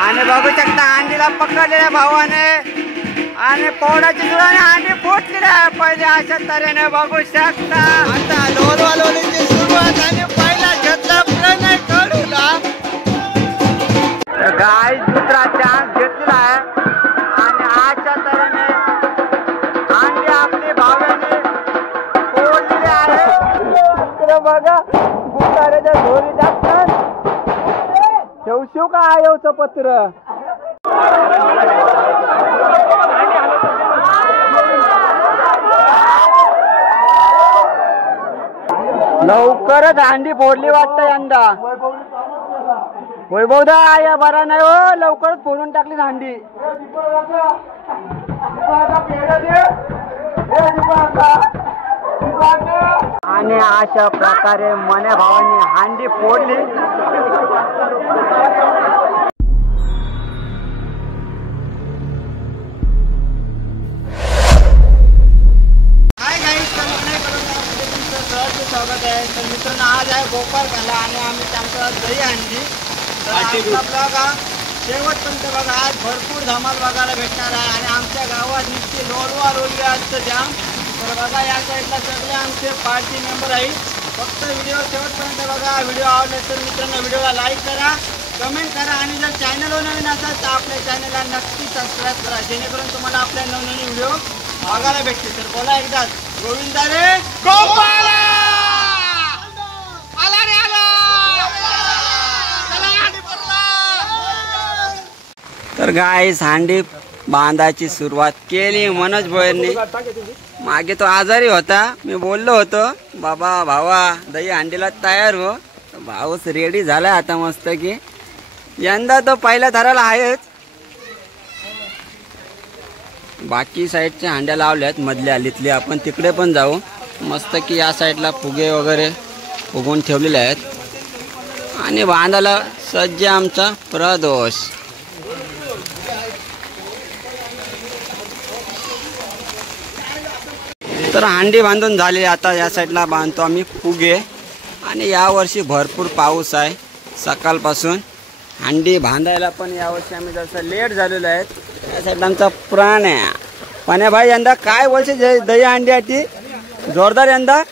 आणि बघू शकता हांडीला पकडलेल्या भावाने आणि पोडाची जुळाने हांडी फुटलेली आहे पहिले अशा तऱ्हेने बघू शकता। आता लोलवालोलीची सुरुवात आणि पहिला घेतला प्रणय कडूला गाय दुसरा चान्स घेतला आहे आणि अशा तऱ्हेने हांडी आपली भावाने फोडलेली आहे। बघा गुताऱ्याच्या ढोरी टाकतात शिव का आयवचं पत्र लवकरच हांडी फोडली वाटतं यंदा। वैभवदा या बरा नाही हो, लवकरच फोडून टाकली हांडी। आणि अशा प्रकारे मन्या भावाने हांडी फोडली। स्वागत आहे। तर मित्रांनो आज आहे गोपाळकाला आणि आम्ही त्यांचा दही हांडी बघा शेवटपर्यंत बघा। आज भरपूर धमाल बघायला भेटणार आहे आणि आमच्या गावात नुसते लोलवा लोलवे असतं जाम। तर बघा या साईडला सगळे आमचे पार्टी मेंबर आहेत। फक्त व्हिडिओ शेवटपर्यंत बघा। व्हिडिओ आवडले तर मित्रांनो व्हिडिओला लाईक करा, कमेंट करा आणि जर चॅनलवर नवीन असाल तर आपल्या चॅनलला नक्की सबस्क्राईब करा जेणेकरून तुम्हाला आपल्या नवनवीन व्हिडिओ बघायला भेटतील। तर बोला एकदा गोविंदा रे गोपाला। तर गाईस हांडी बांधायची सुरुवात केली मनोज भोयरने। मागे तो आजारी होता, मी बोललो होतो बाबा भावा दही हांडीला तयार हो। भाऊच रेडी झालाय आता मस्त की। यंदा तो पहिल्या थराला आहेच। बाकी साईडच्या हांड्या लावल्यात मधल्या आलीतली, आपण तिकडे पण जाऊ मस्त की। या साईडला फुगे वगैरे फुगून ठेवलेले आहेत आणि बांधाला सज्ज आमचा प्रदोष। तर हांडी बांधून झाली, आता या साईडला बांधतो आम्ही फुगे। आणि यावर्षी भरपूर पाऊस आहे सकाळपासून, हांडी बांधायला पण यावर्षी आम्ही जसं लेट झालेलो आहे। या साईडला आमचा प्राण आहे पाण्या भाई। यंदा काय बोलचे दही हांडी जोरदार, यंदा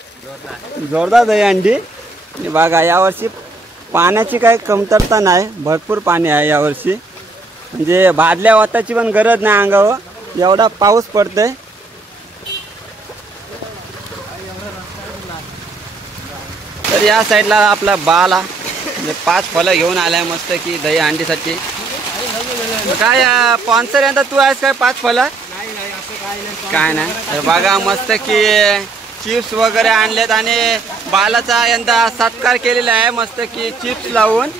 जोरदार दही हांडी। आणि बघा यावर्षी पाण्याची काही कमतरता नाही, भरपूर पाणी आहे यावर्षी। म्हणजे भादल्या वाताची पण गरज नाही अंगावर, एवढा पाऊस पडतोय। तर या साईडला आपला बाला म्हणजे 5 फळं घेऊन आलाय मस्त की दही हांडीसाठी। काय स्पॉन्सर यंदा तू आहेस काय 5 फळं? काय नाही। तर बघा मस्त की चिप्स वगैरे आणलेत आणि बालाचा यंदा सत्कार केलेला आहे मस्त की चिप्स लावून।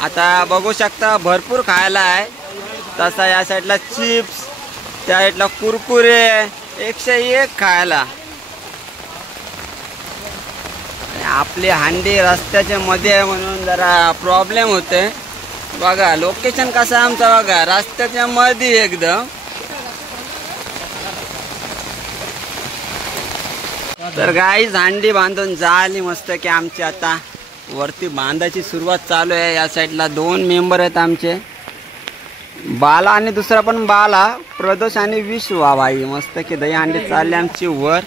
आता बघू शकता भरपूर खायला आहे तसा। या साईडला चिप्स, त्या साईडला कुरकुरे 101 खायला। आपली हांडी रस्त्याच्या मध्ये आहे म्हणून जरा प्रॉब्लेम होते। बघा लोकेशन कसं आहे आमचा, बघा रस्त्याच्या मध्ये एकदम। तर गाईज हांडी बांधून झाली मस्त की आमची। आता वरती बांधायची सुरुवात चालू आहे। या साईडला 2 मेंबर आहेत आमचे, बाला आणि दुसरा पण बाला, प्रदोष आणि विश्वा भाई। मस्त की दही हांडी चालली आमची वर।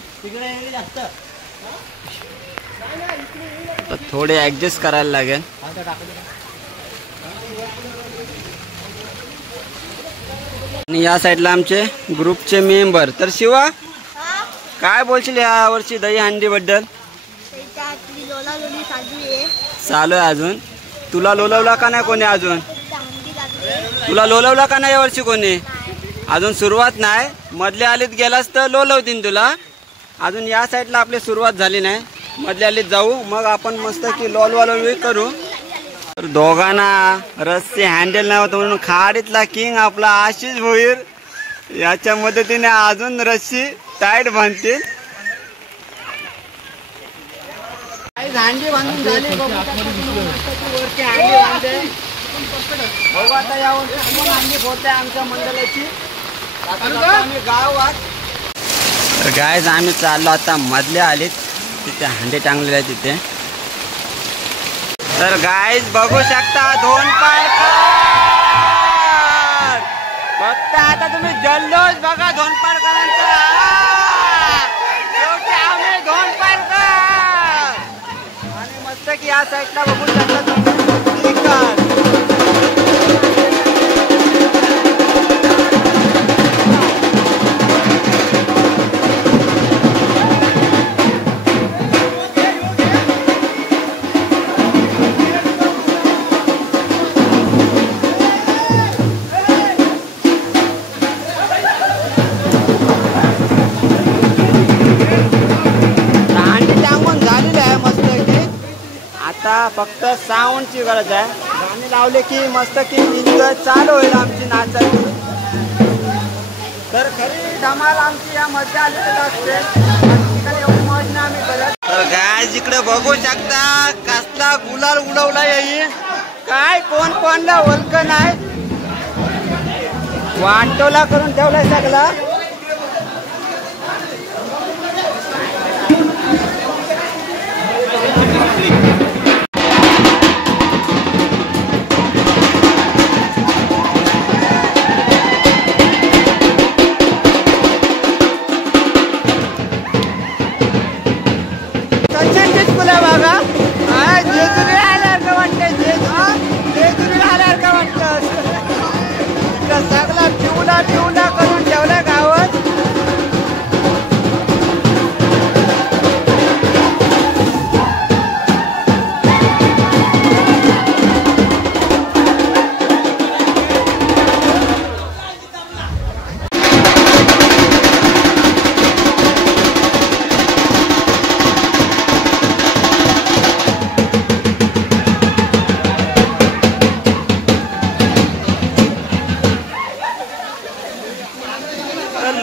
थोडे ऍडजस्ट करायला लागेल। आणि या साईडला आमचे ग्रुपचे मेंबर। तर शिवा काय बोलशील या वर्षी दही हांडी बद्दल? चालू आहे अजून। तुला लोलवला का नाही कोणी अजून? तुला लोलवला का नाही यावर्षी कोणी? अजून सुरुवात नाही, मधल्या आलीत गेलास तर लोलवतील तुला। अजून या साईडला आपली सुरुवात झाली नाही, मधल्या आलीत जाऊ मग आपण मस्त की लोलवालोली करू। तर दोघांना रस्सी हँडल नाही होत म्हणून खाडीतला किंग आपला आशिष भोईर याच्या मदतीने अजून रस्सी टाईट बांधतील। हांडी बांधून झाली वरची हांडी बांधते। बघू आता यावर हांडी फोडते आमच्या मंडळाची। आम्ही गावात तर गायज आम्ही चाललो आता मधल्या आलीत, तिथे हांडी टांगलेले आहे तिथे। तर गायज बघू शकता 2 पाय जल्लोष बघा धोंडपाडकरांचा. शेवटी आम्ही धोंडपाडकर. आणि मस्त की या साईडला बघू शकता. आता फक्त साऊंडची गरज आहे. गाणी लावले की मस्त की एन्जॉय चालू होईल आमची नाचाची. तर खरी धमाल आमची या मध्ये आलेली असते. एवढी मजा आम्ही करत. तर काय जिकडे बघू शकता कसला गुलाल उडवला येईल. काय कोण कोणला ओळख नाही. वाटोला करून ठेवलाय सगळा. सगळा पिवला करून ठेवला गावात.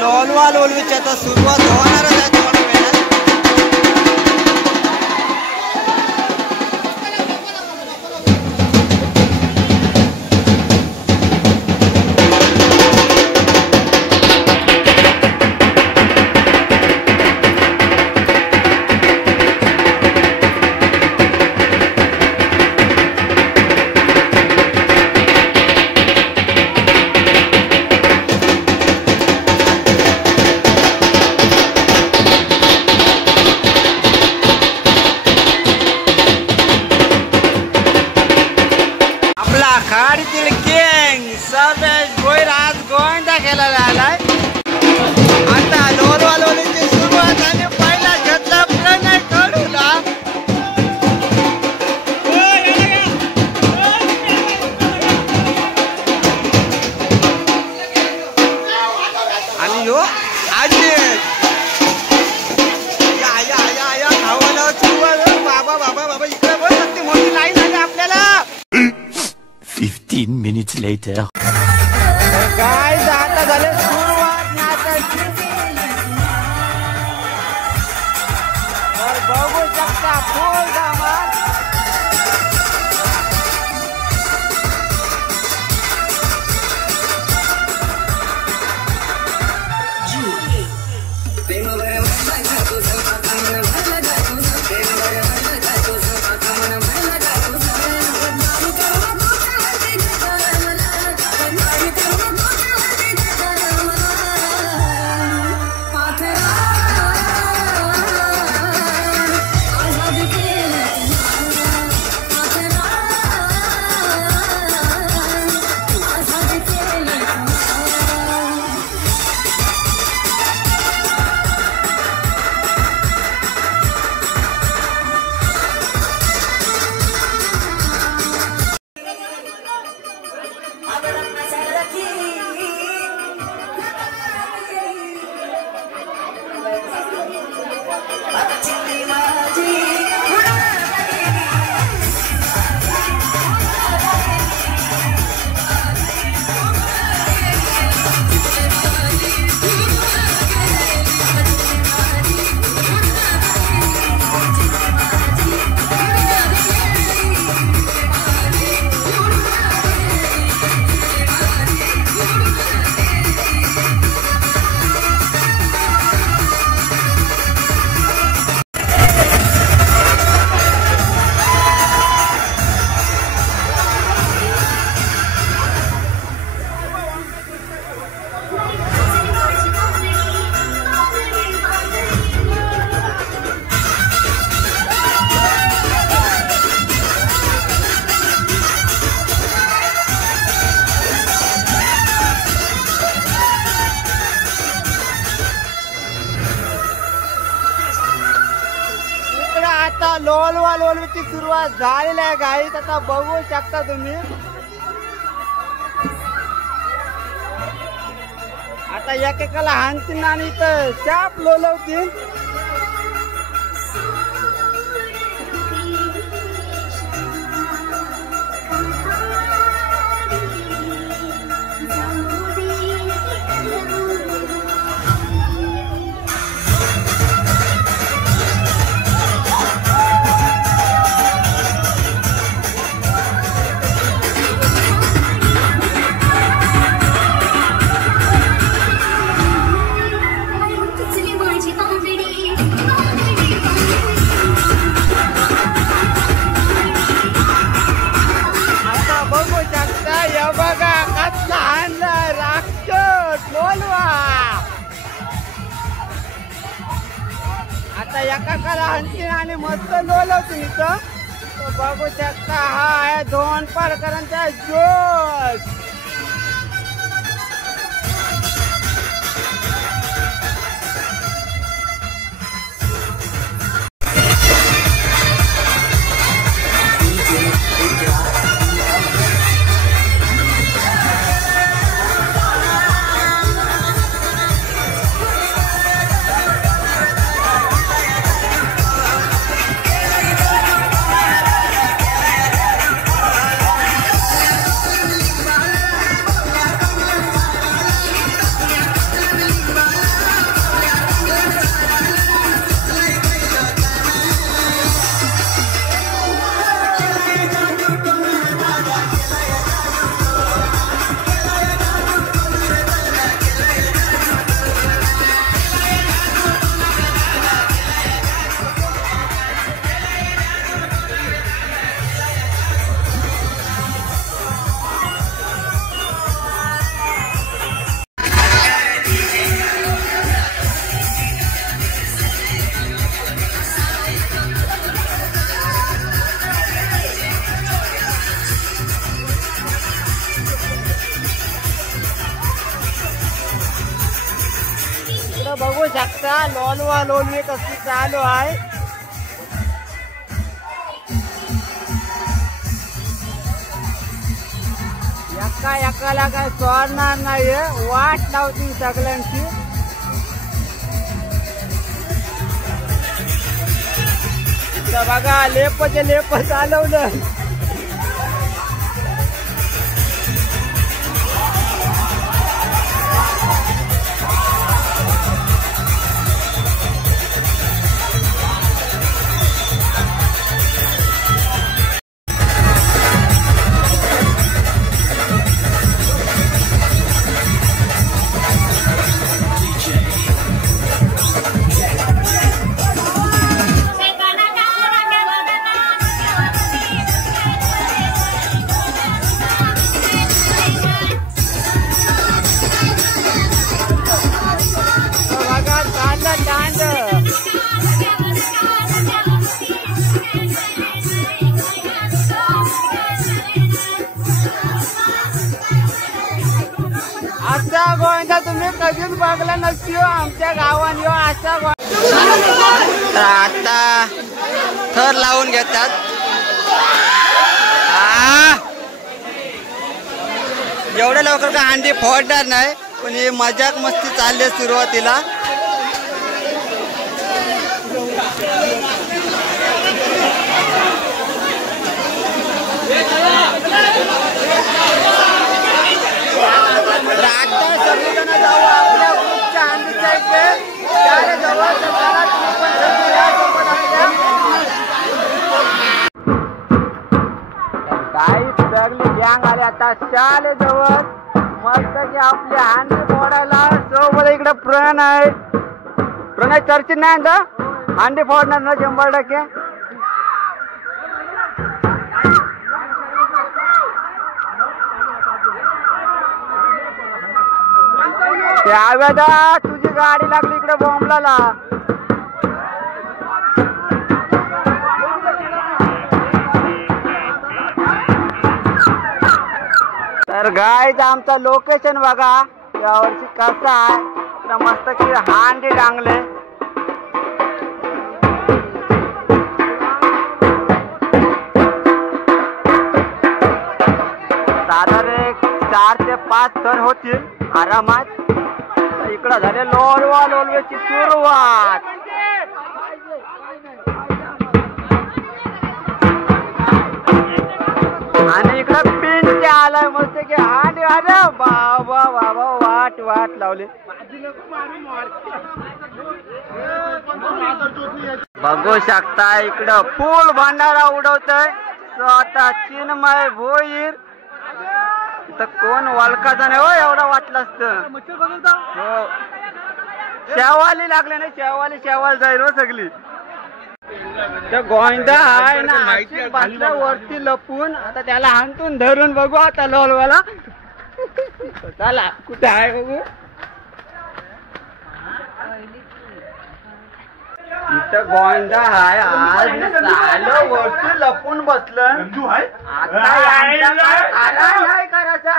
लोलवा लोलवीची आता सुरुवात होणारच आहे थोड्या वेळात. खाडीतील किंग सर्वेश भोईर आज गोविंदा खेळायला आलाय. आता लोलवा लोलीची सुरुवात आणि पहिला घेतला प्रणय कडूला. आणि हो अजित या धावाला सुरुवात. बाबा बाबा बाबा इकडे बघ ती मोठी लाईन आली आपल्याला. 15 minutes later. काय आता झाले सुरुवात नाचाची. तर बघू शकता फुल धमाल. I'll लोलवीची सुरुवात झालेली आहे गाईत. आता बघू शकता तुम्ही. आता एकेकाला हाणतील आणि इथं चाप लोलवतील. आता एकाला आणखी आणि मस्त लोलवतील इथं. बघू शकता हा आहे दोन पारकरांचा जोश. बघू शकता लोलवा लोलवी कशी चालू आहे. एकाला काय सोडणार नाहीये. वाट लावतील सगळ्यांची. बघा लेपचे लेप चालवलं. असा गोविंदा तुम्ही कधीच बघला नसतो आमच्या गावात. असा तर आता थर लावून घेतात. एवढ्या लवकर का अंडी फोडणार नाही, पण ही मजाक मस्ती चालली सुरुवातीला. जाऊ आपल्या ग्रुपच्या अंडीच्या इथे जवळ काही सगळी गँग आली आता शाले जवळ. मस्त की आपली अंडी फोडायला सोबत इकडे प्रण आहे. प्रणय चर्चित नाही ना अंडी फोडणार ना 100%. त्यावेळेला तुझी गाडी लागली इकडे बॉम्बला. तर गाईज आमचा लोकेशन बघा यावर्षी कसं आहे. मस्त की हांडी डांगले. 4 ते 5 थर होतील आरामात. इकडं झाले लोलवा लोलवेची सुरुवात. आणि इकडं पिंच आलाय मस्त की हांडी. अरे बाबा बाबा वाट वाट लावली. बघू शकता इकडं फुल भंडारा उडवतोय स्वतः चिन्मय भोईर. इथं कोण वळखाचा नाही हो, एवढा वाटलं असतं. हो शेवाली लागले नाही, शेवाल जाईल हो सगळी. त्या गोविंदा आहे ना बाजूला वरती लपून, आता त्याला हाणतून धरून बघू आता लोलवाला. चला कुठे आहे बघू. इथं गोविंदा आहे आज वरती लपून बसलं. आता काय करायचा.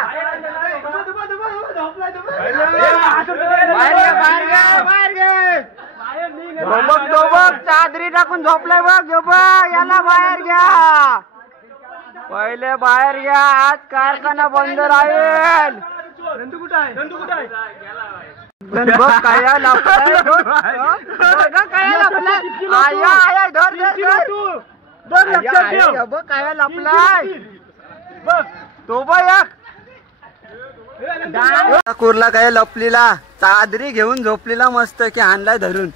बाहेर गे चादरी टाकून झोपलाय बघ. याला बाहेर घ्या, पहिले बाहेर घ्या. आज कारखाना बंद राहील. बघ काय लपलाय. काय लपलाय तो बघ. कुर्ला काय लपलीला चादरी घेऊन झोपलीला मस्त की आणलाय धरून.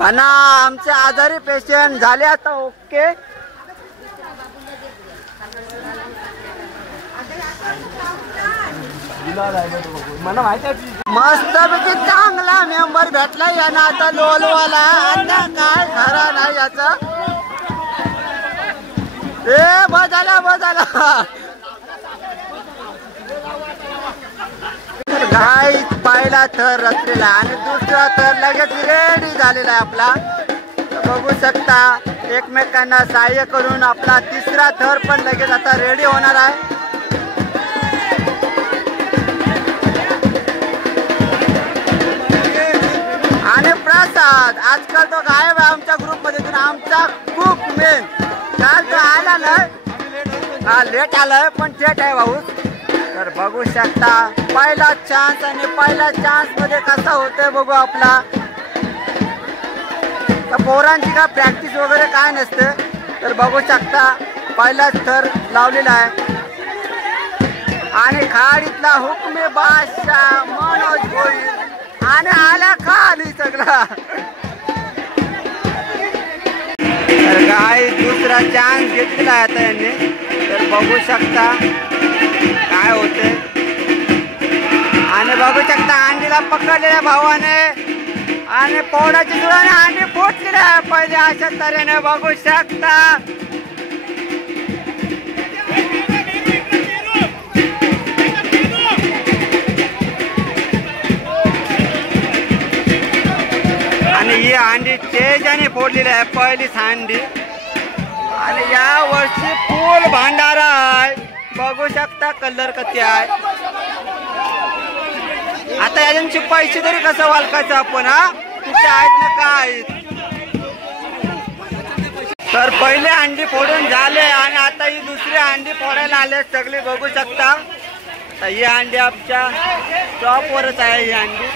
पण आमचे आजारी पेशंट झाले आता ओके. मला माहिती मस्त पैकी चांगला मेंबर भेटला याना आता लोलवाला. आता काय खरा नाही याचा. बजाला गाई पहिला थर रचलेला आणि दुसरा थर लगेच रेडी झालेला आहे आपला. बघू शकता एकमेकांना सहाय्य करून आपला तिसरा थर पण लगेच आता रेडी होणार आहे. आणि प्रसाद आजकाल तो गायब आहे आमच्या ग्रुप मध्ये. आमचा खूप मेन काल तो आला नाही, हा लेट आलाय पण थेट आहे भाऊ. तर बघू शकता पहिला चान्स आणि पहिल्या चान्स मध्ये कसा होतोय बघू आपला. पोरांची का प्रॅक्टिस वगैरे काय नसते. तर बघू शकता पहिलाच थर लावलेला आहे. आणि खाडीतला हुकमे बादशाह मनोज भोईर आणि आला खाली सगळा. तर काय दुसरा चान्स घेतलेला आहे आता यांनी. तर बघू शकता काय होते. आणि बघू शकता अंडीला पकडलेल्या भावाने आणि पोडाची जुळाने अंडी फुटलेली आहे पहिले. अशा तऱ्हेने बघू शकता. आणि ही अंडी तेजाने फोडलेली आहे पहिलीच अंडी. आणि या वर्षी फुल भांडारा आहे. बघू शकता कलर कसे आहे. आता याच्याशी पैसे तरी कसं वालकायचं आपण. हा कुठे आहेत ना काय. तर पहिले अंडी फोडून झाले आणि आता ही दुसरी अंडी फोडायला आले सगळे बघू शकता. ही अंडी आमच्या शॉपवरच आहे. ही अंडी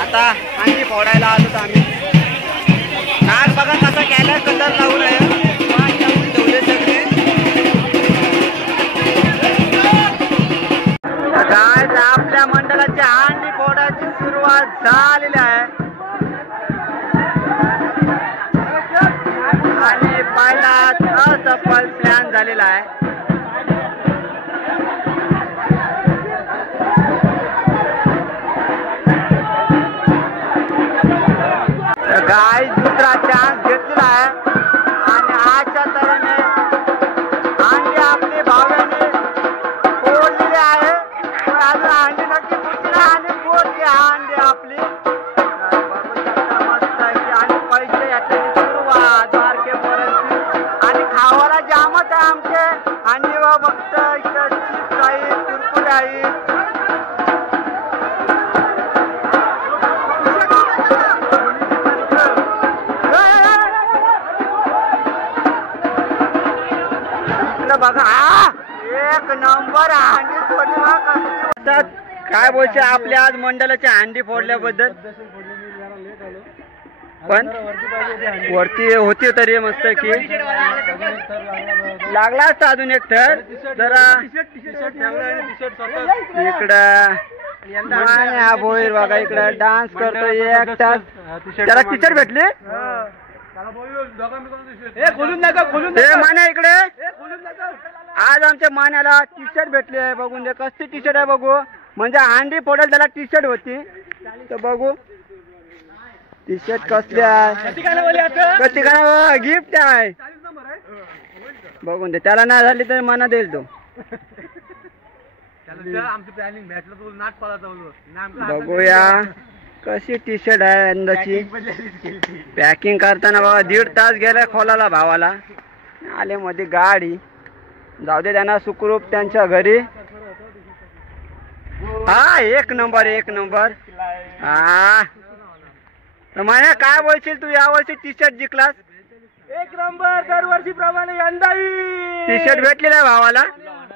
आता अंडी फोडायला आलो आम्ही. नाक बघा कसा केलाय कलर लावून आहे. ठेवले सगळे. काय आपल्या मंडळाची अंडी फोडायची सुरुवात झालेली आहे. आणि पहिला असफल प्लॅन झालेला आहे. गाय दुसरा चान्स घेतलेला आहे. आणि अशा तऱ्हेने अंडी आपली भावाने फोडलेली आहे. अजून अंडी नक्की फुटली आणि फोडली अंडी आपली. बघू शकता मस्त आणि पैसे याची सुरुवात बारके पोरांची. आणि खावाला जामच आहे आमचे. अंडी व फक्त इकडे चिप्स आहेत, कुरकुरे आहेत. बघा एक नंबर हंडी फोडली. काय बोलते आपल्या आज मंडळाच्या हंडी फोडल्याबद्दल? पण वरती होती तरी मस्त की लागला असता अजून एक थर जरा इकडं हा भोईर बघा इकडं डान्स करतो एक तास. त्याला टीचर भेटली मान्या इकडे. आज आमच्या मान्याला टी शर्ट भेटली आहे. बघून दे कसली टी शर्ट आहे बघू. म्हणजे हंडी फोडेल त्याला टी शर्ट होती तर बघू टी शर्ट कसली आहे. कशी काय गिफ्ट आहे बघून दे. त्याला नाही झाली तर मना देईल तो. बघूया कशी टी शर्ट आहे यंदाची. पॅकिंग करताना बघा 1.5 तास गेला खोलाला भावाला. आले मध्ये गाडी जाऊ दे त्यांना सुखरूप त्यांच्या घरी. हा एक नंबर एक नंबर. हा तर म्हणे काय बोलशील तू यावर्षी टी शर्ट जिंकलास? एक नंबर दरवर्षी प्रमाणे यंदाही टी शर्ट भेटलेला आहे भावाला.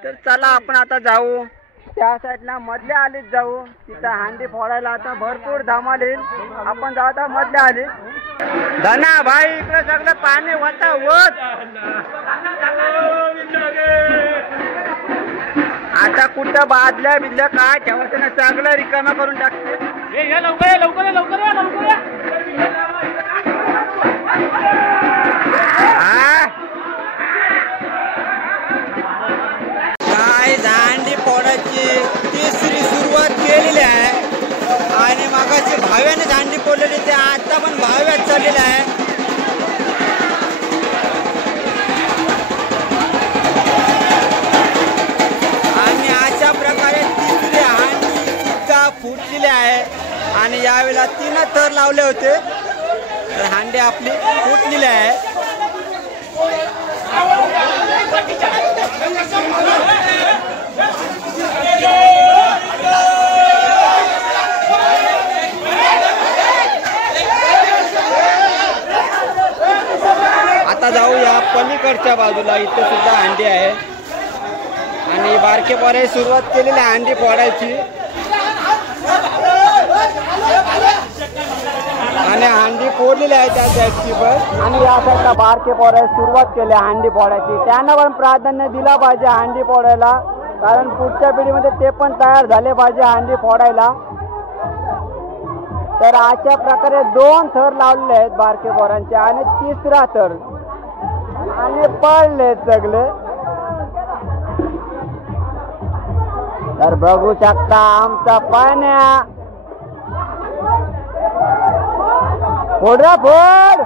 तर चला आपण आता जाऊ त्या साईडला मधल्या आलीत जाऊ. तिथं हंडी फोडायला आता भरपूर धमाल येईल. आपण जाऊ आता मधल्या आलीत. धना भाई इकडे सगळं पाणी होता होत. आता कुठं बादल्या बिदल्या काय ठेवायचं ना सगळं रिकामा करून टाकते. काय हंडी फोडायची तिसरी सुरुवात केलेली आहे. आणि मगाशी भाव्याने हंडी फोडलेली ते आता पण भाव्यात चाललेलं आहे. आणि अशा प्रकारे तिसरी हंडी सुद्धा फुटलेली आहे. आणि यावेळेला 3 थर लावले होते तर हंडी आपली फुटलेली आहे. आता जाऊया पलीकडच्या बाजूला. इथं सुद्धा हंडी आहे आणि बारके पोरे सुरुवात केलेली आहे हंडी फोडायची. आणि हंडी फोडलेली आहे त्या साईडची पण. आणि या साईडला बारके पोरे सुरुवात केली हंडी फोडायची. त्यांना पण प्राधान्य दिला पाहिजे हंडी फोडायला. कारण पुढच्या पिढीमध्ये ते पण तयार झाले पाहिजे हंडी फोडायला. तर अशा प्रकारे 2 थर लावलेले आहेत बारके पोरांचे आणि 3रा थर आणि पडले सगळे. तर बघू शकता आमचा पाण्या फोडा फोड.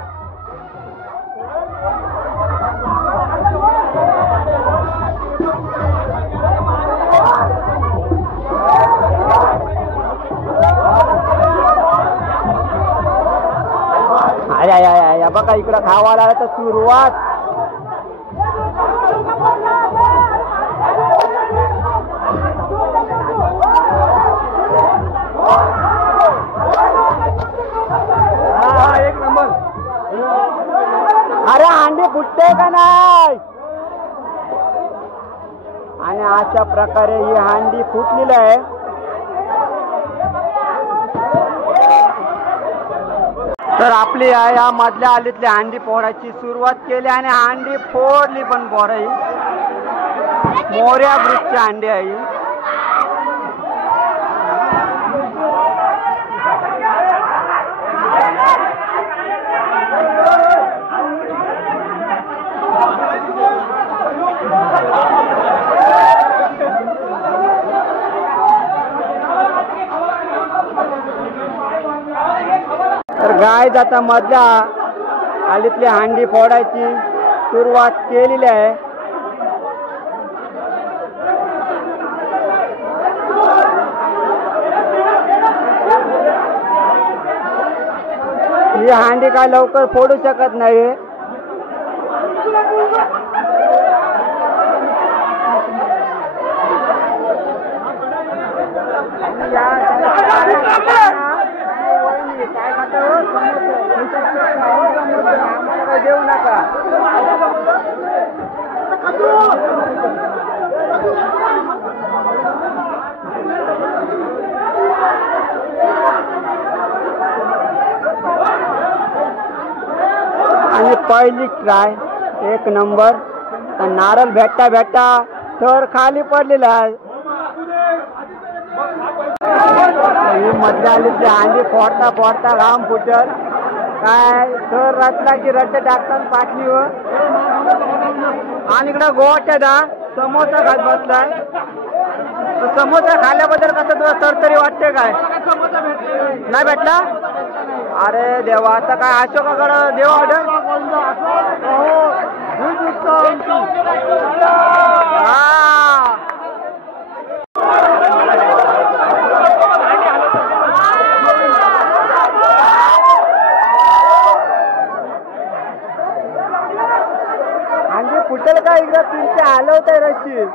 या बघा इकडं खावाला तर सुरुवात. एक नंबर. अरे हंडी फुटते का नाही. आणि अशा प्रकारे ही हंडी फुटलेली आहे. तर आपली या मधल्या आलीतली हंडी फोडायची सुरुवात केली आणि हंडी फोडली पण पोराई. मोऱ्या ग्रुपची हंडी आहे. तर गाय आता मधल्या आलीतली हंडी फोडायची सुरुवात केलेली आहे. ही हंडी काय लवकर फोडू शकत नाही. देऊ नका. पहिली ट्राय एक नंबर. नारळ भेटता भेटता थर खाली पडलेला आहे. ही मजा आली ती हांडी फोडता फोडता घाम फुटल. काय थर रचला की रट्ट टाकतात पाटलीवर. आणि इकडं गोवाच्या समोसा खात बसलाय. समोसा खाल्ल्याबद्दल कसं तुला तरतरी वाटते काय? नाही भेटला? अरे देवा, आता काय अशोकाकडं देव ऑर्डर. आणि फुटेल का इकडं तुमचे हलवत आहे रशी.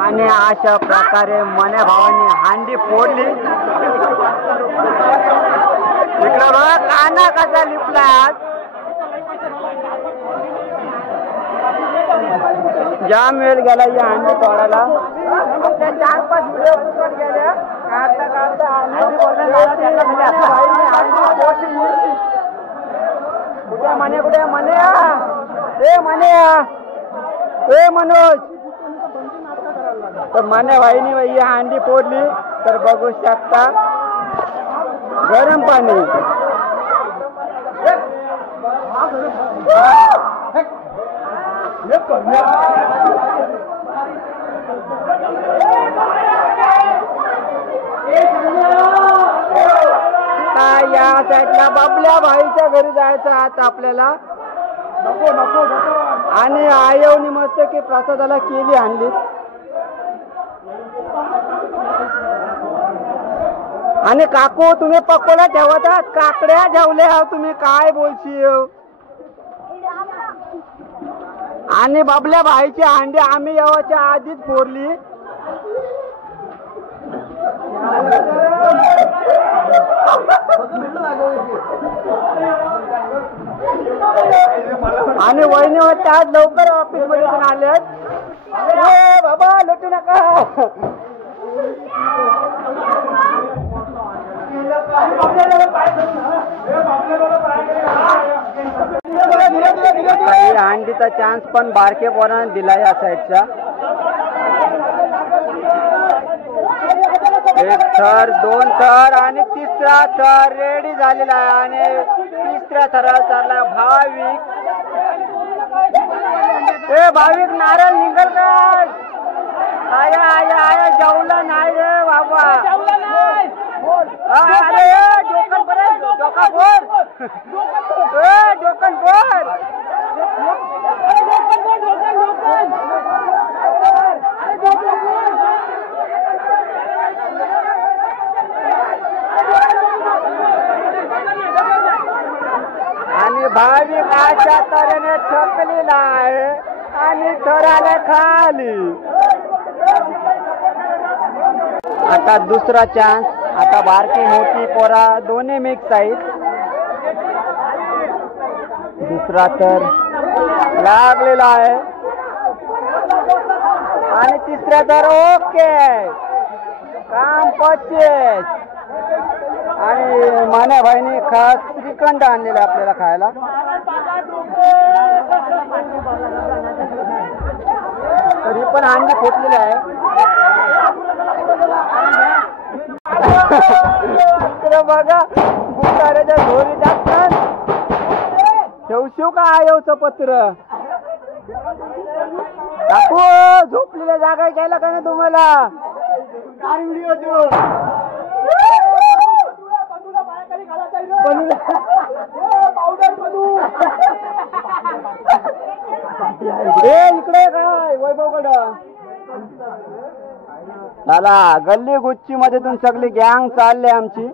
आणि अशा प्रकारे मन्या भावाने हांडी फोडली. इकडं बघा काना कसा लिपला आज. जाम वेळ गेला या हांडी फोडायला. आपल्या 4-5 व्हिडिओ फुकट गेल्या. काढता काढता कुठे मने कुठे मने ए मने ए मनोज. तर मने भाईनी ही हांडी फोडली. तर बघू शकता गरम पाणी. या साईडला बाबल्या भाईच्या घरी जायचं आता आपल्याला. आणि आयवनी मस्त की प्रसादाला केली आणली. आणि काकू तुम्ही पकोड्या ठेवतात, काकड्या ठेवल्या तुम्ही, काय बोलशील. आणि बाबल्या भाईची हांडी आम्ही येवाच्या आधीच फोडली. आणि वहिनी वाटतं आज लवकर ऑफिस मध्ये पण आल्यात. बाबा लुटू नका. हांडीचा चान्स पण बारके पोरांना दिला या साईडचा. एक थर, 2 थर आणि 3रा थर रेडी झालेला आहे. आणि 3ऱ्या थरावर चालला भाविक. ए भाविक नारळ निघल काय? आया आया आया जेवला नाही रे बाबा. अरे डोकन पर्यंत डोका फोड. डोकन फोड. आणि भाविक अशा तऱ्हेने थकलेला आहे आणि थराला खाली. आता दुसरा चान्स. आता बारकी मोठी पोरा दोन्ही मिक्स आहेत. दुसरा तर लागलेला आहे. आणि 3रा तर ओके काम 25. आणि मान्या भाईने खास श्रीखंड आणलेला आपल्याला खायला. तरी पण हांडी फुटलेली आहे. बघा भुताऱ्याच्या झोरी टाकतात. ठेवशिव का आयवचं पत्र. काकू झोपलेल्या जागा घ्यायला का ना तुम्हाला. काय व्हिडिओ इकडे काय वैभवकडं. चला गल्ली गुच्ची मध्येतून सगळी गँग चालले आमची.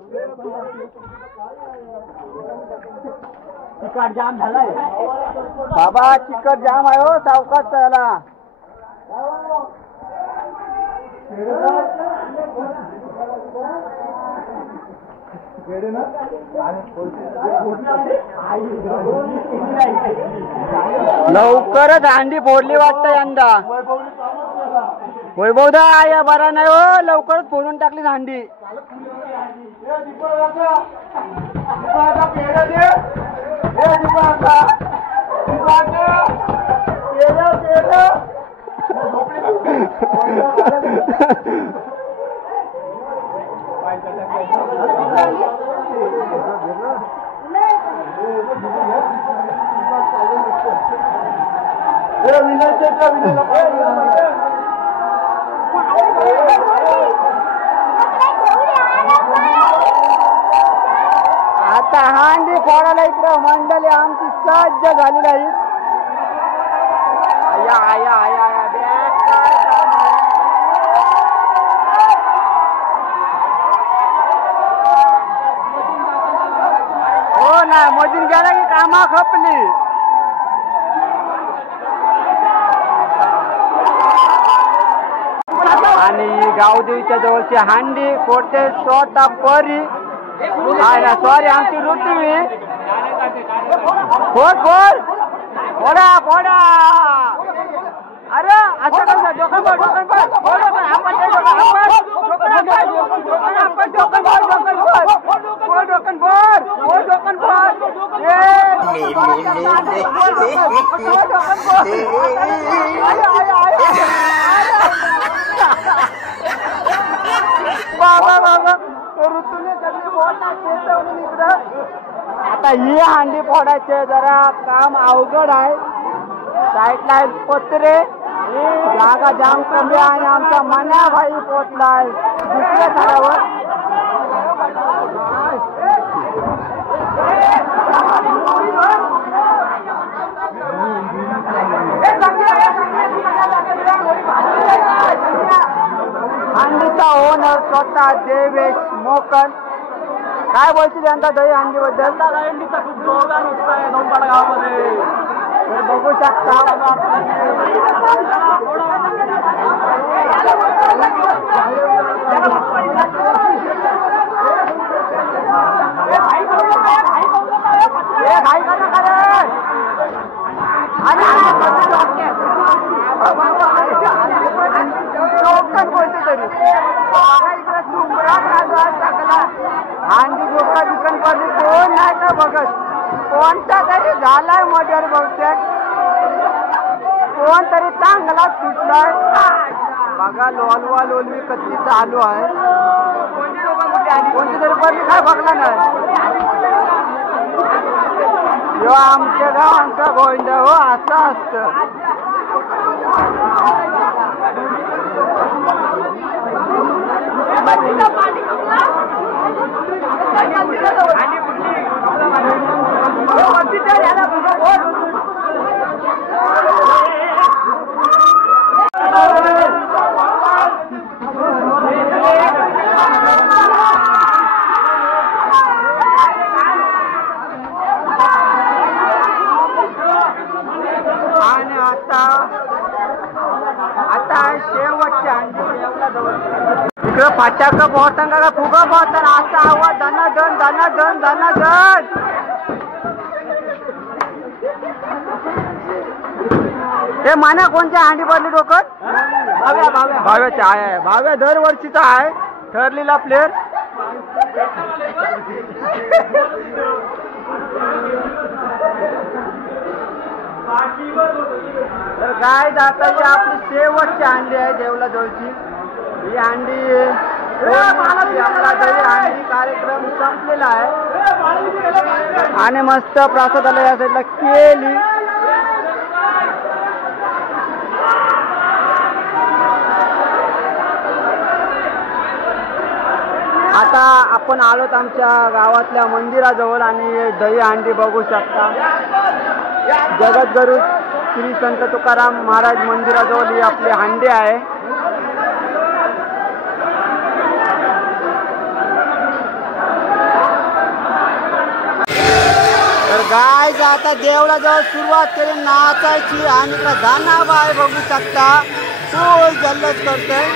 चिकट जाम झालाय बाबा. चिकट जाम आहे हो. सावकाश चला. लवकरच हांडी फोडली वाटतं यंदा. वैभवदा या बरा नाही हो, लवकरच फोडून टाकली हांडी. आता हांडी फोडायला इकडं मंडळी आमची सज्ज झालेली आहे. आया आया आया हो ना, मधून गेला की कामा खपली. आणि गावदेवीच्या जवळची हांडी फोडते स्वतः परी. सॉरी आमची ऋतवी. फोड फोड फोडा फोडा. अरे असं कसं डोकं फोड डोकं फोड फोड आपण बाबा बाबा ऋतूने सगळी बोलता. आता ही हांडी फोडायचे जरा काम अवघड आहे. साईडला पत्रे, जागा जाम कमी आणि आमचा मना भाई पोचलाय दुसऱ्या थरावर. हांडीचा ओनर स्वतः देवेश मोकन. काय बोलतील त्यांचा दही हांडी बद्दल? हंडीचा खूप जोरदार उत्साह आहे नौपाडा गावामध्ये. तर बघू शकता हांडी जोका दुकान पडली कोण नाही का बघत. कोणता तरी झालाय मर्डर बहुतेक. कोणतरी चांगला सुटलाय बघा. लोलवा लोलवी कच्ची चालू आहे. कोणती तरी पडली काय बघला नाही. यो आमच्या गावांचा गोविंद हो असं असतं. आणि आता शेवटच्या इकडं फाट्याक पोहताना का फुगा पोहताना असा आवाज धनाधन धनाधन धनाधन. हे माना कोणत्या हांडी पडली डोकत? भाव्याच्या आहे. भाव्या दरवर्षीचा आहे ठरलेला प्लेअर. तर काय जाता आपली शेवटची हांडी आहे देवला जवळची. ही हांडी आपला दही हांडी कार्यक्रम संपलेला आहे. आणि मस्त प्रसादाला या साईडला केली. आता आपण आलोत आमच्या गावातल्या मंदिराजवळ आणि दही हांडी बघू शकता. जगद्गुरु श्री संत तुकाराम महाराज मंदिराजवळ ही आपली हांडी आहे. तर गाय आता देवळाजवळ सुरुवात केली नाचायची आणि दानाबाई बघू शकता फुल जल्लोष करतोय.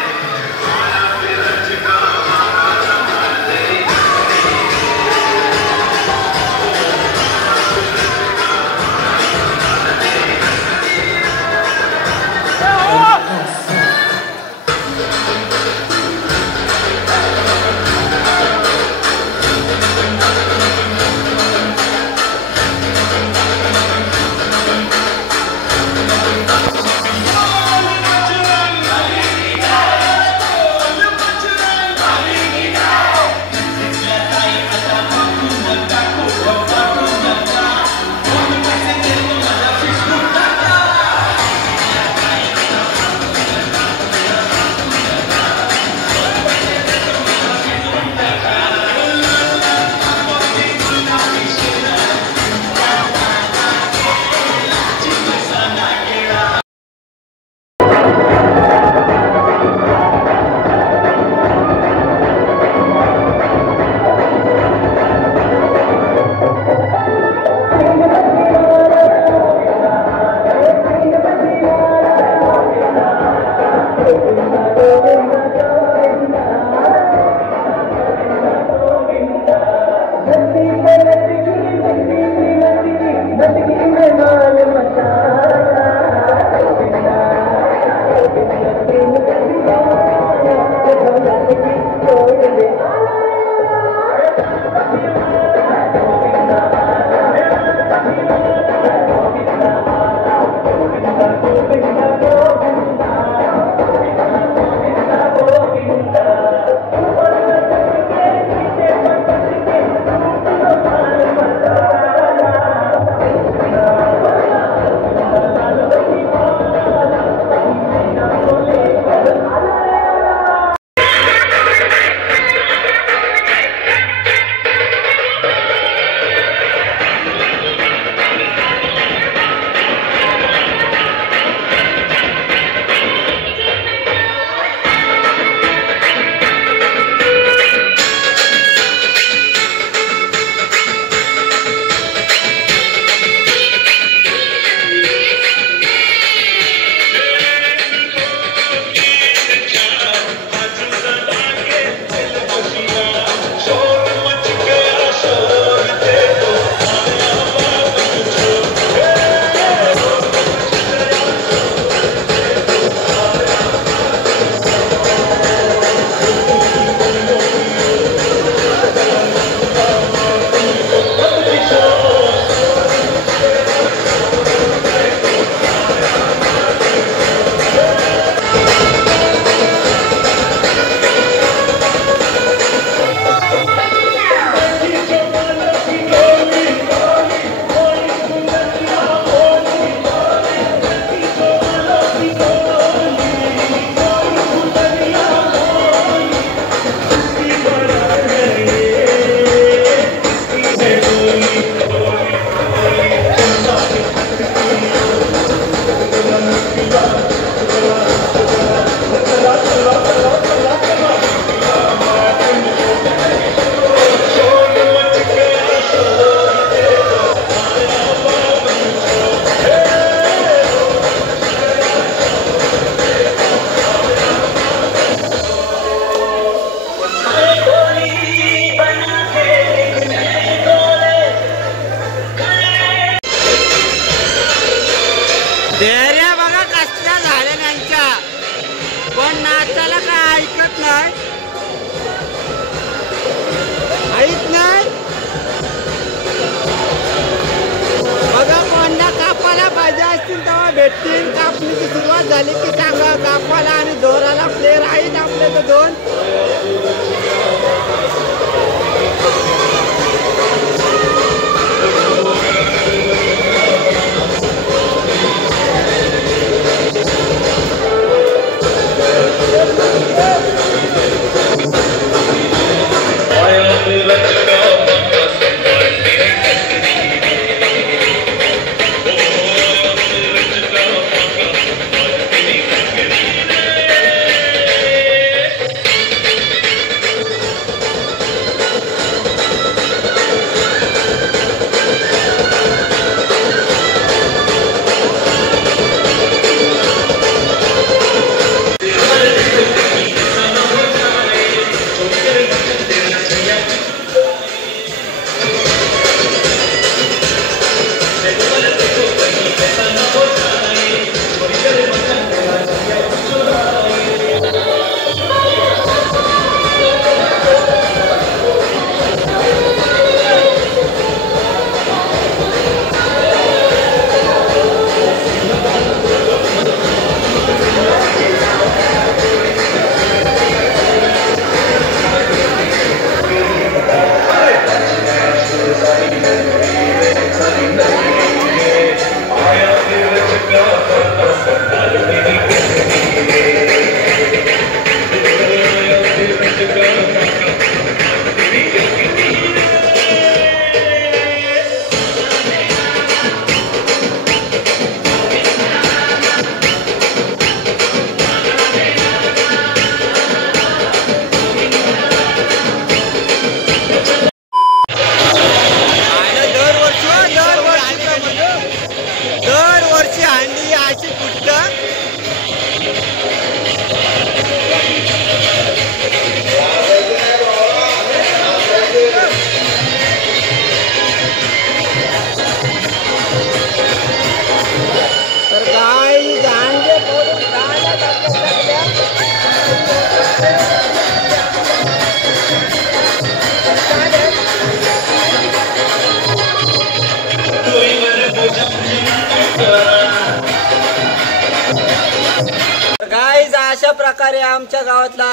अशा प्रकारे आमच्या गावातला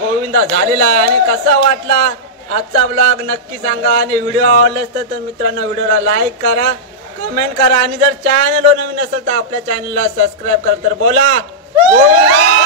गोविंदा झालेला आहे. आणि कसा वाटला आजचा ब्लॉग नक्की सांगा. आणि व्हिडिओ आवडलाच तर मित्रांनो व्हिडिओला लाईक करा, कमेंट करा. आणि जर चॅनलवर नवीन असेल तर आपल्या चॅनलला सबस्क्राईब करा. तर बोला गोविंदा.